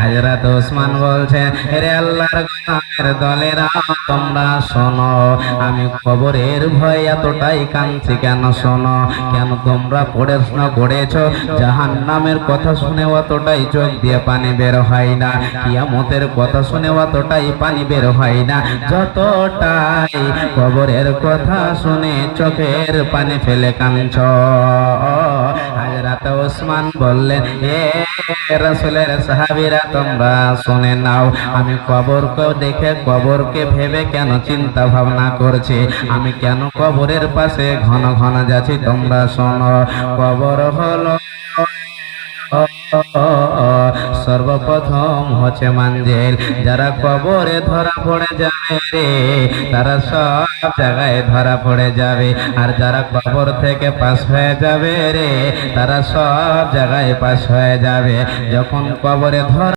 হযরত ওসমান বলছেন, হে আল্লাহর গোলামের দলেরা, তোমরা শোনো, আমি কবরের ভয় এতটাই কাঁদছি কেন শোনো। কেন তোমরা প্রশ্ন করেছো জাহান্নামের কথা শুনে অতটাই চোখ দিয়ে পানি বের হয় না, কিয়ামতের কথা শুনে অতটাই পানি বের হয় না, যতটাই কবরের কথা শুনে চোখের পানি ফেলে কাঁদছো। হযরত ওসমান বললেন, এ রাসূলের সাহাবীরা, তোমরা শুনে নাও, আমি কবরকে দেখে, কবরকে ভেবে কেন চিন্তা ভাবনা করছি, আমি কেন কবরের পাশে ঘন ঘন যাচ্ছি, তোমরা শোনো। কবর হলো সর্বপ্রথম হচ্ছে মঞ্জিল। যারা কবরে ধরা পড়ে যাবে রে, তারা সব জায়গায় ধরা পড়ে যাবে, আর যারা কবর থেকে পাস হয়ে যাবে রে, তারা সব জায়গায় পাস হয়ে যাবে। যখন কবরে ধরা